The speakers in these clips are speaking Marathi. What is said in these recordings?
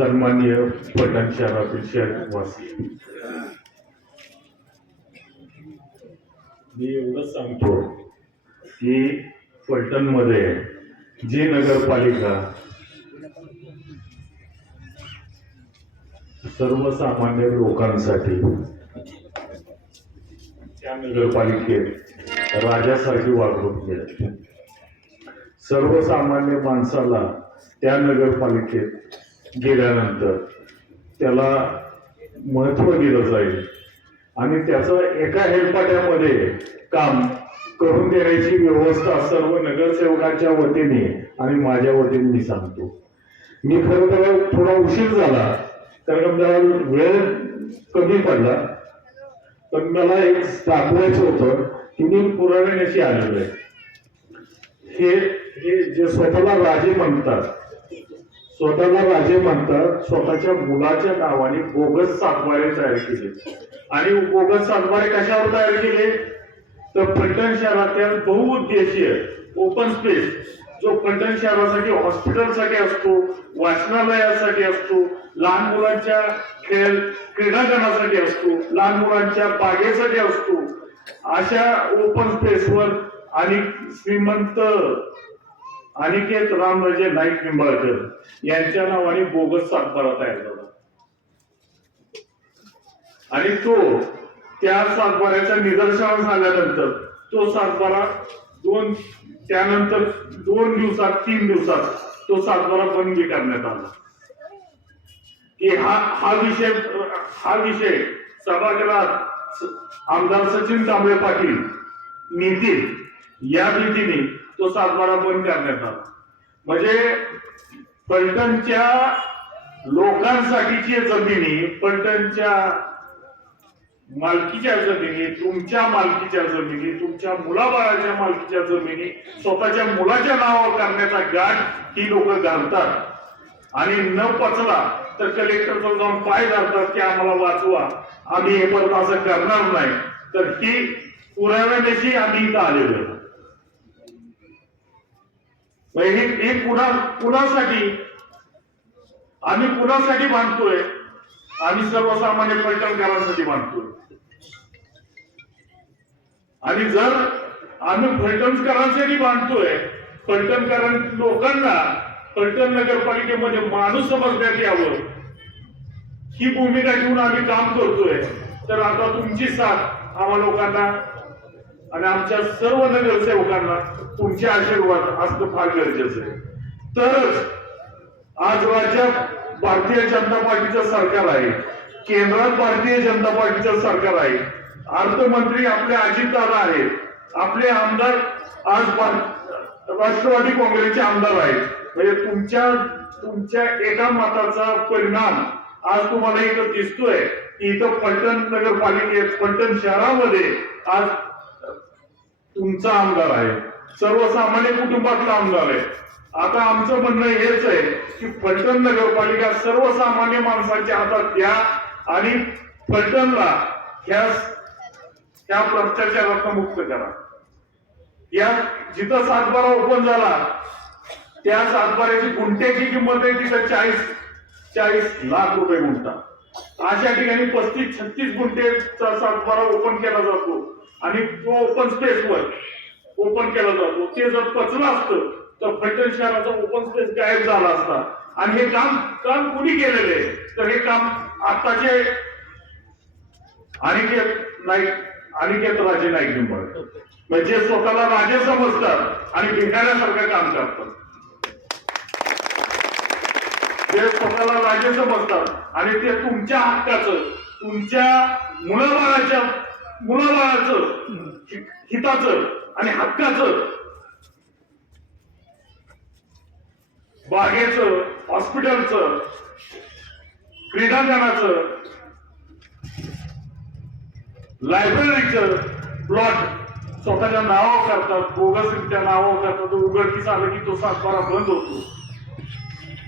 सन्माननीय पटण शहरातील शहरवासी मी एवढंच सांगतो की फलटणमध्ये जी नगरपालिका सर्वसामान्य लोकांसाठी त्या नगरपालिकेत राजासारखी वागणूक मिळते सर्वसामान्य माणसाला त्या नगरपालिकेत गेल्यानंतर त्याला महत्त्व दिलं जाईल. आणि त्याचं एका हेलपाट्यामध्ये काम करून देण्याची व्यवस्था सर्व नगरसेवकांच्या वतीने आणि माझ्या वतीने मी सांगतो. मी खरं तर थोडा उशीर झाला कारण मला वेळ कमी पडला. पण मला एक दाखवायचं होतं की मी पुराव्याशी आलेलो आहे. हे हे जे स्वतःला राजे म्हणतात स्वतःला राजे म्हणतात स्वतःच्या मुलाच्या नावाने बोगस सातवारे तयार केले. आणि बोगस सातबारे कशावर तयार केले? तर फलटण शहरातील बहुउद्देशीय ओपन स्पेस जो फलटण शहरासाठी हॉस्पिटलसाठी असतो वाचनालयासाठी असतो लहान मुलांच्या खेळ क्रीडांगणासाठी असतो लहान मुलांच्या बागेसाठी असतो अशा ओपन स्पेसवर आणि श्रीमंत अनिकेत रामराजे नाईक निंबाळकर यांच्या नावाने बोगस सातबारा तयार झाला आणि तो त्या सातबाऱ्याच्या निदर्शनास आल्यानंतर तो सातबारा दोन त्यानंतर दोन दिवसात तीन दिवसात तो सातबारा बंदी करण्यात आला. की हा हा विषय हा विषय सभागृहात आमदार सचिन कांबळे पाटील नेतील या भीतीने तो सातबारा बंद करण्यात आला म्हणजे पलटणच्या लोकांसाठीची जमिनी पलटणच्या मालकीच्या जमिनी तुमच्या मालकीच्या जमिनी तुमच्या मुलाबाळाच्या मालकीच्या जमिनी स्वतःच्या मुलाच्या नावावर करण्याचा गाठ ही लोक घालतात. आणि न पचला तर कलेक्टरचा जाऊन पाय धरतात की आम्हाला वाचवा. आम्ही हे परत असं करणार नाही. तर ही पुराव्यानेशी आम्ही इथं आलेलो आहे. म्हणजे हे कुणा कुणासाठी? आम्ही कुणासाठी बांधतोय आम्ही सर्वसामान्य फलटणकरांसाठी बांधतोय आणि जर आम्ही फलटणकरांसाठी बांधतोय फलटणकरां लोकांना फलटण नगरपालिकेमध्ये माणूस समजण्यात यावं. ही भूमिका घेऊन आम्ही काम करतोय. तर आता तुमची साथ आम्हा लोकांना आणि आमच्या सर्व नगरसेवकांना तुमचे आशीर्वाद असणं फार गरजेचं आहे. तरच आज राज्यात भारतीय जनता पार्टीचं सरकार आहे. केंद्रात भारतीय जनता पार्टीचं सरकार आहे. अर्थमंत्री आपले अजितदादा आहेत. आपले आमदार आज राष्ट्रवादी काँग्रेसचे आमदार आहेत. म्हणजे तुमच्या तुमच्या एका मताचा परिणाम आज तुम्हाला इथं दिसतोय. की इथं पलटण नगरपालिकेत पलटण शहरामध्ये आज तुमचा आमदार आहे. सर्वसामान्य कुटुंबातला आमदार आहे. आता आमचं म्हणणं हेच आहे की फलटण नगरपालिका सर्वसामान्य माणसांच्या हातात द्या आणि फलटणला ह्या त्या भ्रष्टाचारातून मुक्त करा. या जिथं सातबारा ओपन झाला त्या सातबाऱ्याची गुंठ्याची किंमत आहे तिथं चाळीस चाळीस लाख रुपये गुंठा. अशा ठिकाणी पस्तीस छत्तीस गुंठेचा सातबारा ओपन केला जातो. आणि तो ओपन स्पेसवर ओपन केला जातो. ते जर पचलं असतं तर फलटण शहराचा ओपन स्पेस गायब झाला असता. आणि हे काम काम कुणी केलेलं आहे? तर हे काम आताचे अनिकेत नाईक अनिकेत राजे नाईक निंबाळकर. म्हणजे स्वतःला राजे समजतात आणि भिंगाण्यासारखं काम करतात. ते स्वतःला राजे समजतात आणि ते तुमच्या हक्काचं तुमच्या मुलाबाळाच्या मुलाबाळाचं हि- हिताचं आणि हक्काचं बागेचं हॉस्पिटलचं क्रीडांगणाचं लायब्ररीचं प्लॉट स्वतःच्या नावावर करतात. बोगसरित्या नावावर करतात. उघडकीस आलं की तो सातबारा बंद होतो.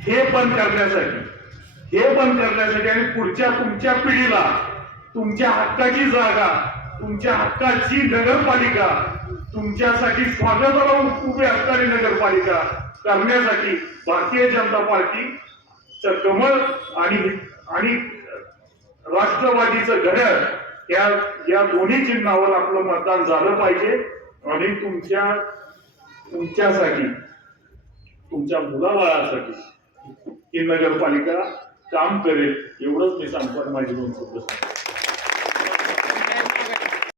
हे पण करण्यासाठी हे पण करण्यासाठी आणि पुढच्या तुमच्या पिढीला तुमच्या हक्काची जागा तुमच्या हक्काची नगरपालिका तुमच्यासाठी स्वागताला उभे असणारी नगरपालिका करण्यासाठी भारतीय जनता पार्टीचं कमळ आणि आणि राष्ट्रवादीचं घडत या या दोन्ही चिन्हावर आपलं मतदान झालं पाहिजे. आणि तुमच्या तुमच्यासाठी तुमच्या मुलाबाळासाठी ही नगरपालिका काम करेल एवढंच मी सांगतो माझी दोन शब्द